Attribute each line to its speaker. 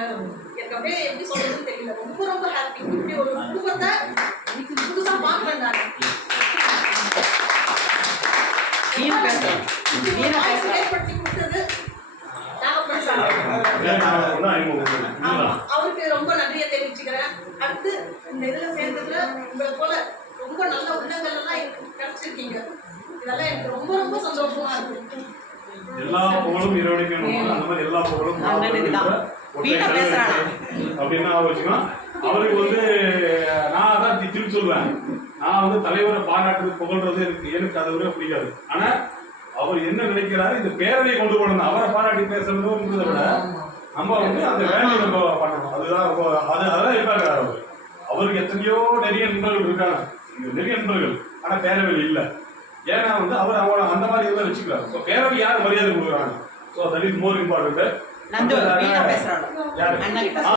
Speaker 1: எனக்கு அப்படியே எப்படி சொல்றதுன்னு தெரியல ரொம்ப ரொம்ப ஹாப்பி இப்படி ஒரு குடும்பத்தை இன்னைக்கு புதுசா பாக்குறேன் நான்
Speaker 2: நீங்க பேசலாம்.
Speaker 1: இப்படி ஏற்படுத்தி கொடுத்தது நாகப்பன் சார் அவருக்கு ரொம்ப நன்றியை தெரிவிச்சுக்கிறேன் அடுத்து இந்த இதுல சேர்ந்ததுல உங்களை போல ரொம்ப நல்ல உள்ளங்கள் எல்லாம் எனக்கு கிடைச்சிருக்கீங்க இதெல்லாம் எனக்கு ரொம்ப ரொம்ப சந்தோஷமா இருக்கு
Speaker 3: எல்லா புகழும் இறைவனுக்கு. அந்த மாதிரி எல்லா புகழும்? அப்படின்னு நான் வச்சுக்கலாம் அவருக்கு வந்து நான் அதான் திருப்பி சொல்லுவேன் நான் வந்து தலைவரை பாராட்டுறது புகழ்றது எனக்கு எனக்கு அதை விட பிடிக்காது. ஆனா அவர் என்ன நினைக்கிறாரு? இந்த பேரவையை கொண்டு போகணும். அவரை பாராட்டி பேசுறதுன்றதை விட நம்ம வந்து அந்த வேலையை நம்ம பண்ணணும். அதுதான் ரொம்ப அது அதெல்லாம் எதிர்பார்க்கிறார் அவர். அவருக்கு எத்தனையோ நிறைய நண்பர்கள் இருக்காங்க. நிறைய நண்பர்கள். ஆனா பேரவையில் இல்லை. ஏன்னா வந்து அவர் அவரை அந்த மாதிரி இதில் வச்சுக்கிறார். ஸோ பேரவை யார் மரியாதை கொடுக்குறாங்க? So that is more important யாரு?